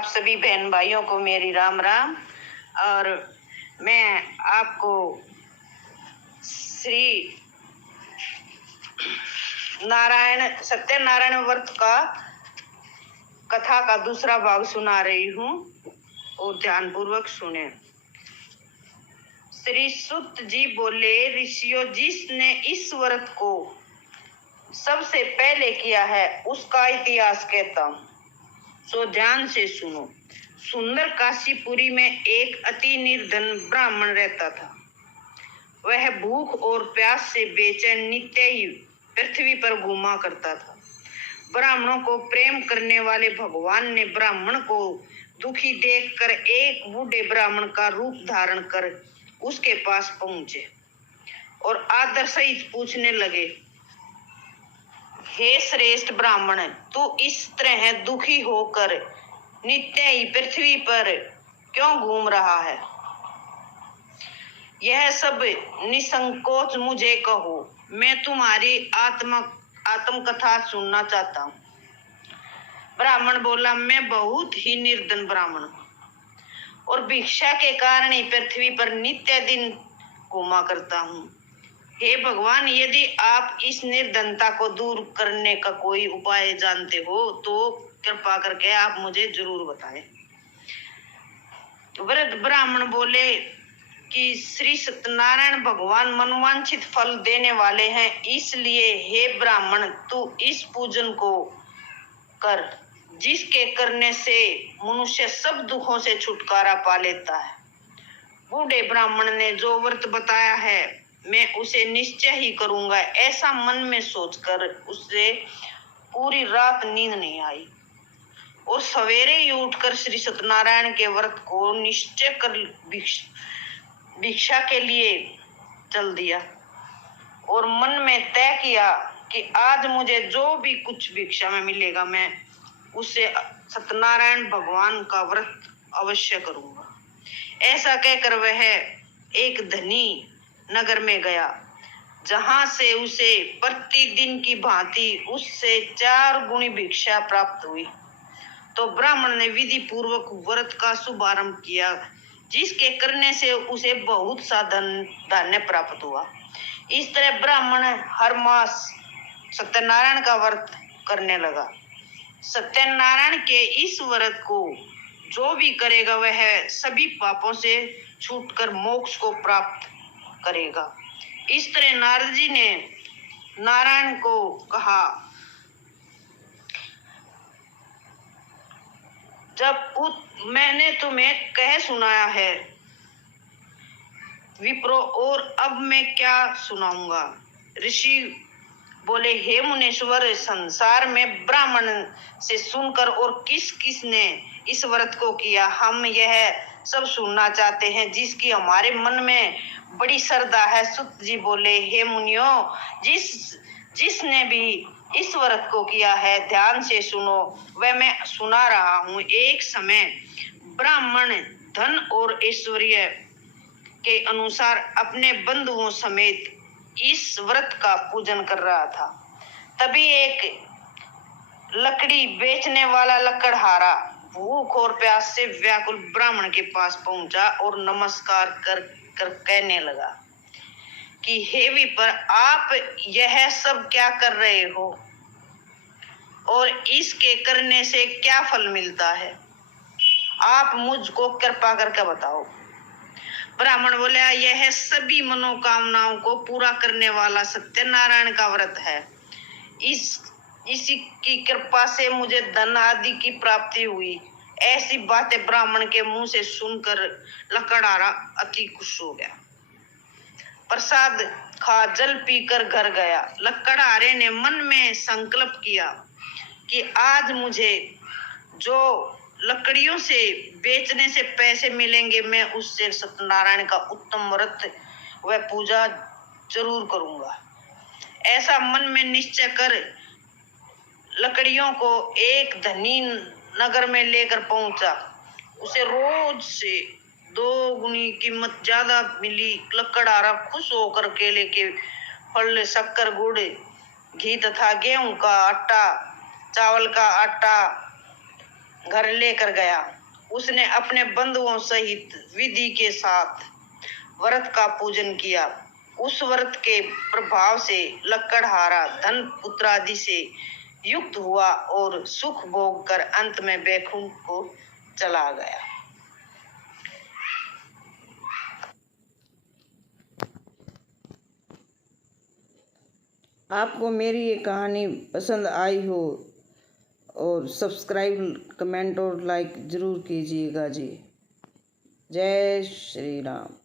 आप सभी बहन भाइयों को मेरी राम राम। और मैं आपको श्री नारायण सत्यनारायण व्रत का कथा का दूसरा भाग सुना रही हूँ और ध्यानपूर्वक सुने। श्री सुत जी बोले, ऋषियों, जिसने इस व्रत को सबसे पहले किया है उसका इतिहास कहता हूँ, सो ध्यान से सुनो। सुंदर काशीपुरी में एक अति निर्धन ब्राह्मण रहता था। वह भूख और प्यास से बेचैन नित्य ही पृथ्वी पर घूमा करता था। ब्राह्मणों को प्रेम करने वाले भगवान ने ब्राह्मण को दुखी देखकर एक बूढ़े ब्राह्मण का रूप धारण कर उसके पास पहुंचे और आदर सहित पूछने लगे, हे श्रेष्ठ ब्राह्मण, तू इस तरह दुखी होकर नित्य ही पृथ्वी पर क्यों घूम रहा है? यह सब निसंकोच मुझे कहो, मैं तुम्हारी आत्म कथा सुनना चाहता हूँ। ब्राह्मण बोला, मैं बहुत ही निर्धन ब्राह्मण हूँ और भिक्षा के कारण ही पृथ्वी पर नित्य दिन घूमा करता हूँ। हे भगवान, यदि आप इस निर्धनता को दूर करने का कोई उपाय जानते हो तो कृपा करके आप मुझे जरूर बताएं। वृद्ध ब्राह्मण बोले कि श्री सत्यनारायण भगवान मनवांछित फल देने वाले हैं, इसलिए हे ब्राह्मण, तू इस पूजन को कर जिसके करने से मनुष्य सब दुखों से छुटकारा पा लेता है। बूढ़े ब्राह्मण ने जो व्रत बताया है मैं उसे निश्चय ही करूंगा, ऐसा मन में सोचकर उससे पूरी रात नींद नहीं आई और सवेरे ही उठकर श्री सत्यनारायण के व्रत को निश्चय कर भिक्षा के लिए चल दिया और मन में तय किया कि आज मुझे जो भी कुछ भिक्षा में मिलेगा मैं उससे सत्यनारायण भगवान का व्रत अवश्य करूंगा। ऐसा कहकर वह एक धनी नगर में गया, जहां से उसे प्रतिदिन की भांति उससे 4 गुनी भिक्षा प्राप्त हुई। तो ब्राह्मण ने विधि पूर्वक व्रत का शुभारंभ किया, जिसके करने से उसे बहुत सा धान्य प्राप्त हुआ। इस तरह ब्राह्मण हर मास सत्यनारायण का व्रत करने लगा। सत्यनारायण के इस व्रत को जो भी करेगा वह सभी पापों से छूटकर मोक्ष को प्राप्त करेगा। इस तरह नारद जी ने नारायण को कहा, मैंने तुम्हें कह सुनाया है विप्रो, और अब मैं क्या सुनाऊंगा। ऋषि बोले, हे मुनीश्वर, संसार में ब्राह्मण से सुनकर और किस किस ने इस व्रत को किया, हम यह सब सुनना चाहते हैं जिसकी हमारे मन में बड़ी श्रद्धा है। सुत जी बोले, हे मुनियों, जिसने भी इस व्रत को किया है ध्यान से सुनो, वह मैं सुना रहा हूँ। एक समय ब्राह्मण धन और ऐश्वर्य के अनुसार अपने बंधुओं समेत इस व्रत का पूजन कर रहा था। तभी एक लकड़ी बेचने वाला लकड़हारा भूख और प्यास से व्याकुल ब्राह्मण के पास पहुंचा और नमस्कार कर कहने लगा कि हे विप्र, आप यह सब क्या कर रहे हो और इसके करने से क्या फल मिलता है? आप मुझको कृपा करके बताओ। ब्राह्मण बोले, यह सभी मनोकामनाओं को पूरा करने वाला सत्यनारायण का व्रत है। इसी की कृपा से मुझे धन आदि की प्राप्ति हुई। ऐसी बातें ब्राह्मण के मुंह से सुनकर लकड़हारा अति खुश हो गया। प्रसाद खा जल पीकर घर गया। लकड़हारे ने मन में संकल्प किया कि आज मुझे जो लकड़ियों से बेचने से पैसे मिलेंगे मैं उससे सत्यनारायण का उत्तम व्रत व पूजा जरूर करूंगा। ऐसा मन में निश्चय कर लकड़ियों को एक धनी नगर में लेकर पहुंचा। उसे रोज से 2 गुनी कीमत ज्यादा मिली। लकड़हारा खुश होकर केले के फल, शक्कर, गुड़, घी तथा गेहूं का आटा, चावल का आटा घर लेकर गया। उसने अपने बंधुओं सहित विधि के साथ व्रत का पूजन किया। उस व्रत के प्रभाव से लकड़हारा धन पुत्र आदि से युक्त हुआ और सुख भोग कर अंत में बैकुंठ को चला गया। आपको मेरी ये कहानी पसंद आई हो और सब्सक्राइब, कमेंट और लाइक ज़रूर कीजिएगा जी। जय श्री राम।